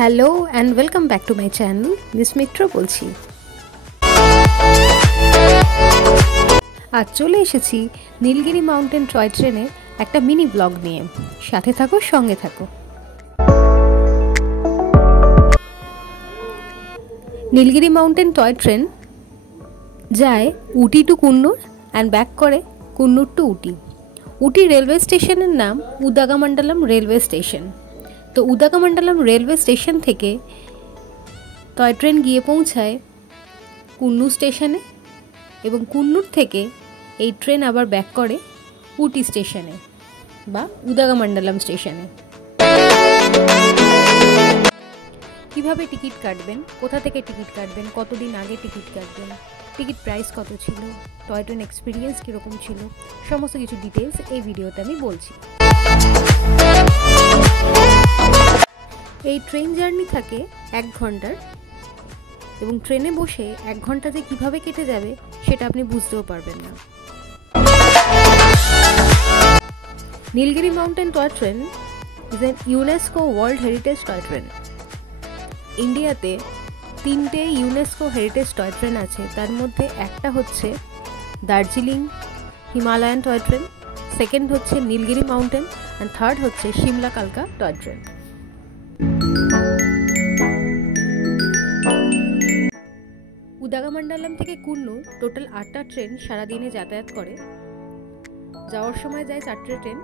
Hello and welcome back to my channel. Miss Mitra বলছি। আজ চলে এসেছি নীলগিরি মাউন্টেন টয় ট্রেনের একটা মিনি ব্লগ নিয়ে। সাথে থাকো, সঙ্গে থাকো। নীলগিরি মাউন্টেন টয় ট্রেন যায় উটি টু কুন্নুর অ্যান্ড ব্যাক করে কুন্নুর টু উটি। উটি রেলওয়ে স্টেশনের নাম উদাগামান্ডালাম রেলওয়ে স্টেশন। তো উদাগামান্ডালাম রেলওয়ে স্টেশন থেকে টয় ট্রেন গিয়ে পৌঁছায় কুন্নুর স্টেশনে এবং কুন্নুর থেকে এই ট্রেন আবার ব্যাক করে উটি স্টেশনে বা উদাগামান্ডালাম স্টেশনে। কিভাবে টিকিট কাটবেন, কোথা থেকে টিকিট কাটবেন, কতদিন আগে টিকিট কাটবেন, টিকিট প্রাইস কত ছিল, টয় ট্রেন এক্সপিরিয়েন্স কীরকম ছিল, সমস্ত কিছু ডিটেলস এই ভিডিওতে আমি বলছি। এই ট্রেন জার্নি থাকে 1 ঘন্টার এবং ট্রেনে বসে 1 ঘন্টা যে কীভাবে কেটে যাবে সেটা আপনি বুঝতেও পারবেন না। Nilgiri mountain toy train is an UNESCO world heritage toy train. ইন্ডিয়াতে 3টে ইউনেস্কো হেরিটেজ টয় ট্রেন আছে, তার মধ্যে একটা হচ্ছে Darjeeling Himalayan toy train, second হচ্ছে নীলগিরি মাউন্টেন অ্যান্ড থার্ড হচ্ছে সিমলা কালকা টয় ট্রেন। উদাগামান্ডালাম থেকে কুন্নুর টোটাল 8টা ট্রেন সারাদিনে যাতায়াত করে। যাওয়ার সময় যায় 4টে ট্রেন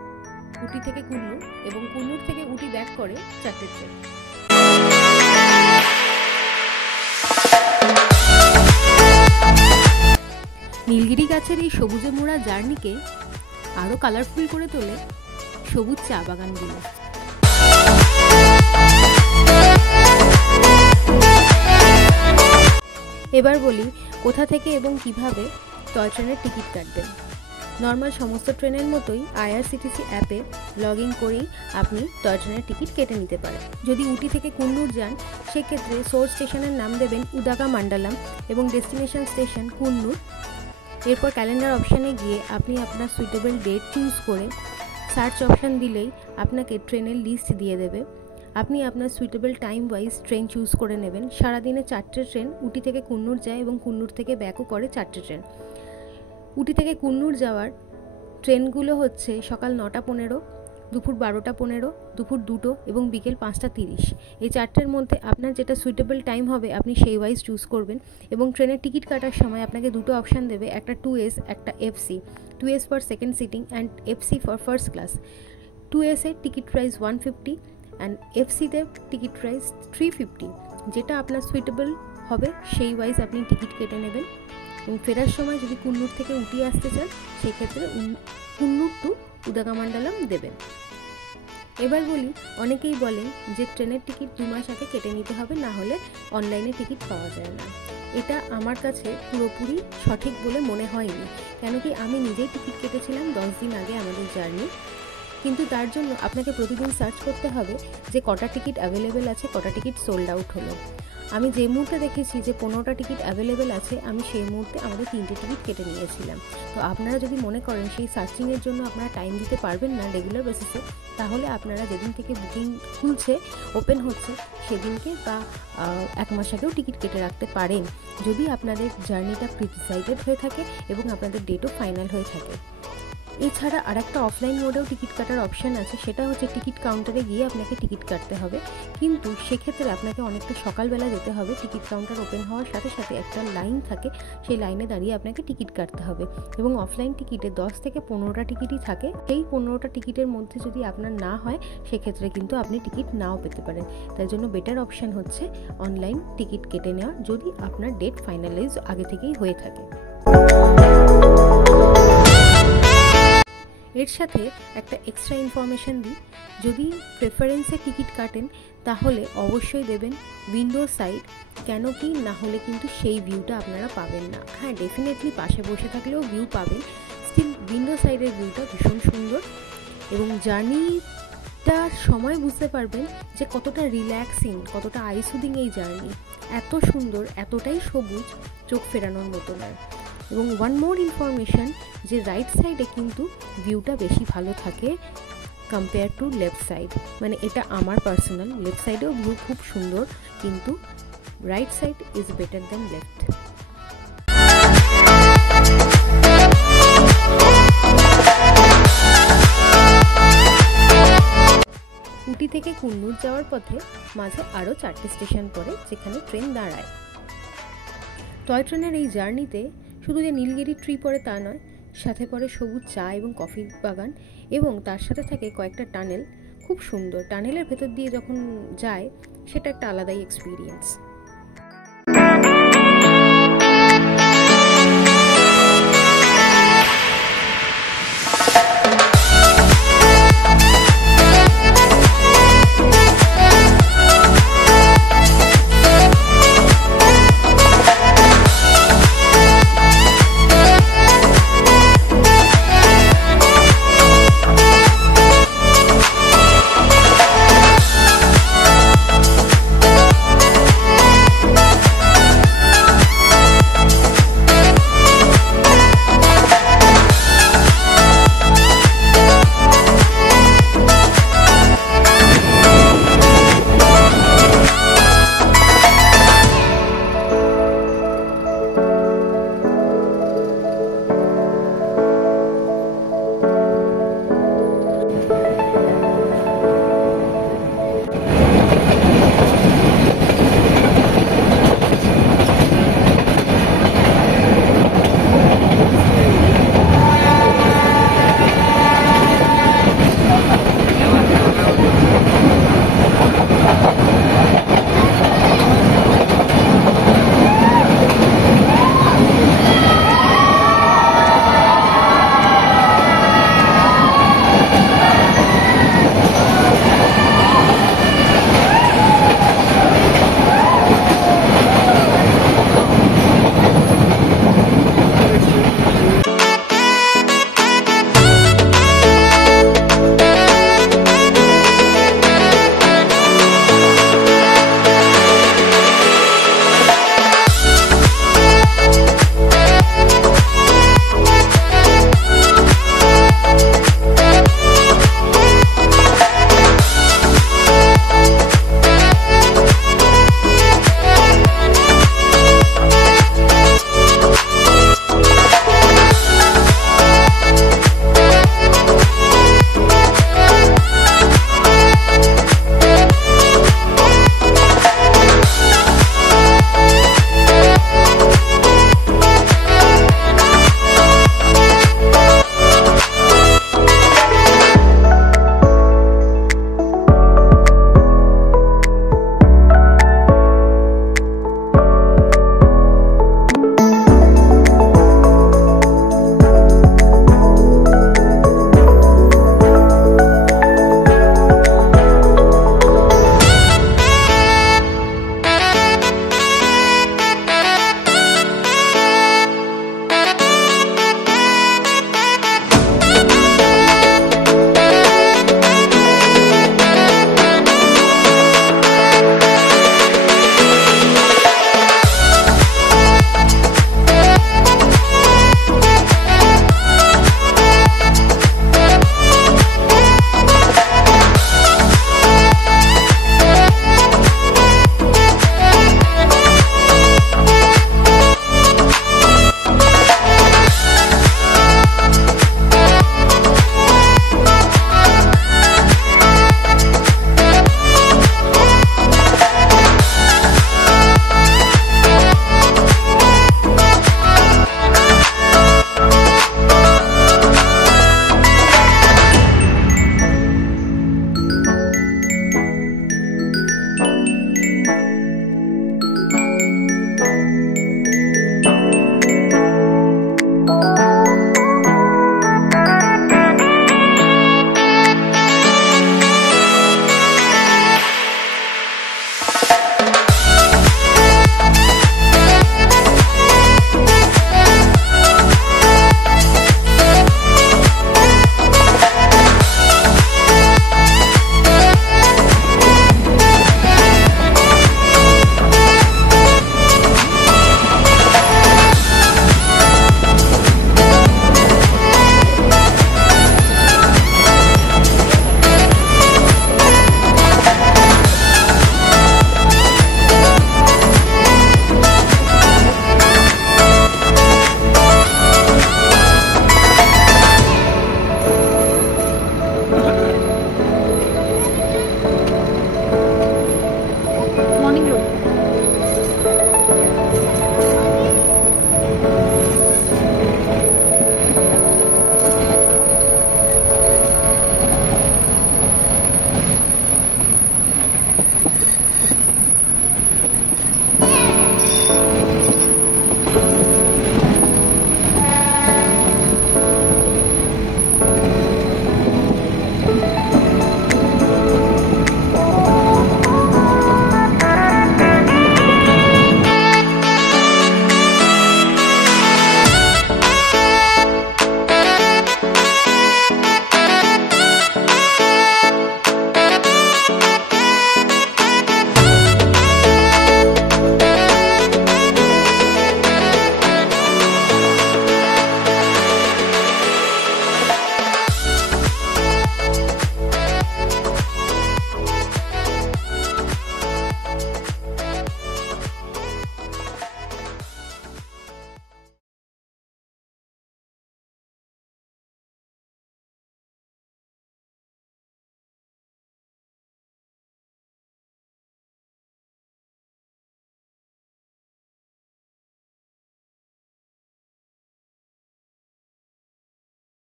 উটি থেকে কুন্নুর এবং কুন্নুর থেকে উটি ব্যাক করে 4টে ট্রেন। নীলগিরি গাছের এই সবুজে মোড়া জার্নিকে আরও কালারফুল করে তোলে সবুজ চা বাগানগুলো। এবার বলি কোথা থেকে এবং কিভাবে টয় ট্রেনের টিকিট কাটবেন। নর্মাল সমস্ত ট্রেনের মতোই আইআরসিটিসি অ্যাপে লগ ইন করেই আপনি টয় ট্রেনের টিকিট কেটে নিতে পারেন। যদি উটি থেকে কুন্নুর যান সেক্ষেত্রে সোর্স স্টেশনের নাম দেবেন উদাগামান্ডালাম এবং ডেস্টিনেশন স্টেশন কুন্নুর। এরপর ক্যালেন্ডার অপশানে গিয়ে আপনি আপনার সুইটেবল ডেট চুজ করে সার্চ অপশান দিলেই আপনাকে ট্রেনের লিস্ট দিয়ে দেবে। আপনি আপনার suitable time wise train choose করে নেবেন। সারাদিনে 4টে ট্রেন উটি থেকে কুন্নুর যায় এবং কুন্নুর থেকে ব্যাকও করে 4টে ট্রেন। উটি থেকে কুন্নুর যাওয়ার ট্রেনগুলো হচ্ছে সকাল 9টা 15, দুপুর 12টা 15, দুপুর 2টো এবং বিকেল 5টা 30। এই 4টের মধ্যে আপনার যেটা সুইটেবল টাইম হবে আপনি সেই ওয়াইজ চুজ করবেন। এবং ট্রেনের টিকিট কাটার সময় আপনাকে দুটো অপশান দেবে, একটা 2S একটা FC। 2S for second sitting and FC for first class. 2S এর টিকিট প্রাইস 150 অ্যান্ড FCতে টিকিট প্রাইস 350। যেটা আপনার সুইটেবল হবে সেই ওয়াইজ আপনি টিকিট কেটে নেবেন। এবং ফেরার সময় যদি কুন্নুর থেকে উটি আসতে চান সেক্ষেত্রে কুন্নুর টু উদাগামান্ডালাম দেবেন। এবার বলি, অনেকেই বলেন যে ট্রেনের টিকিট 2 মাস আগে কেটে নিতে হবে, না হলে অনলাইনে টিকিট পাওয়া যায় না। এটা আমার কাছে পুরোপুরি সঠিক বলে মনে হয়নি, কেন কি আমি নিজেই টিকিট কেটেছিলাম 10 দিন আগে আমাদের জার্নি। কিন্তু তার জন্য আপনাকে প্রতিদিন সার্চ করতে হবে যে কটা টিকিট অ্যাভেলেবেল আছে, কটা টিকিট সোল্ড আউট হলো। আমি যে মুহূর্তে দেখেছি যে 15টা টিকিট অ্যাভেলেবেল আছে, আমি সেই মুহূর্তে আমাদের 3টে টিকিট কেটে নিয়েছিলাম। তো আপনারা যদি মনে করেন সেই সার্চিংয়ের জন্য আপনারা টাইম দিতে পারবেন না রেগুলার বেসিসে, তাহলে আপনারা যেদিন থেকে বুকিং খুলছে, ওপেন হচ্ছে সেদিনকে বা 1 মাস আগেও টিকিট কেটে রাখতে পারেন, যদি আপনাদের জার্নিটা প্রিডিসাইডেড হয়ে থাকে এবং আপনাদের ডেটও ফাইনাল হয়ে থাকে। এছাড়া আরেকটা অফলাইন মোডেও টিকিট কাটার অপশান আছে, সেটা হচ্ছে টিকিট কাউন্টারে গিয়ে আপনাকে টিকিট কাটতে হবে। কিন্তু সেক্ষেত্রে আপনাকে অনেকটা সকালবেলা যেতে হবে। টিকিট কাউন্টার ওপেন হওয়ার সাথে সাথে একটা লাইন থাকে, সেই লাইনে দাঁড়িয়ে আপনাকে টিকিট কাটতে হবে। এবং অফলাইন টিকিটে 10 থেকে 15টা টিকিটই থাকে। সেই 15টা টিকিটের মধ্যে যদি আপনার না হয় সেক্ষেত্রে কিন্তু আপনি টিকিট নাও পেতে পারেন। তাই জন্য বেটার অপশান হচ্ছে অনলাইন টিকিট কেটে নেওয়া, যদি আপনার ডেট ফাইনালাইজ আগে থেকেই হয়ে থাকে। এর সাথে একটা এক্সট্রা ইনফরমেশান দিই, যদি প্রেফারেন্সে টিকিট কাটেন তাহলে অবশ্যই দেবেন উইন্ডো সাইড, কেন কি না হলে কিন্তু সেই ভিউটা আপনারা পাবেন না। হ্যাঁ, ডেফিনেটলি পাশে বসে থাকলেও ভিউ পাবেন, স্টিল উইন্ডো সাইডের ভিউটা ভীষণ সুন্দর এবং জার্নিটার সময় বুঝতে পারবেন যে কতটা রিল্যাক্সিং, কতটা আইসুদিং এই জার্নি। এত সুন্দর, এতটাই সবুজ, চোখ ফেরানোর মতো নয়। এবং ওয়ান মোর ইনফরমেশান, যে রাইট সাইডে কিন্তু ভিউটা বেশি ভালো থাকে, কম্পেয়ার টু লেফট সাইড। মানে এটা আমার পার্সোনাল, লেফট সাইডেও ভিউ খুব সুন্দর, কিন্তু right side is better then left. Ooty থেকে কুন্নুর যাওয়ার পথে মাঝে আরও 4টে স্টেশন পড়ে যেখানে ট্রেন দাঁড়ায়। টয় ট্রেনের এই জার্নিতে শুধু যে নীলগিরি ট্রি পড়ে তা নয়, সাথে পড়ে সবুজ চা এবং কফি বাগান, এবং তার সাথে থাকে কয়েকটা টানেল। খুব সুন্দর, টানেলের ভেতর দিয়ে যখন যায় সেটা একটা আলাদাই এক্সপিরিয়েন্স।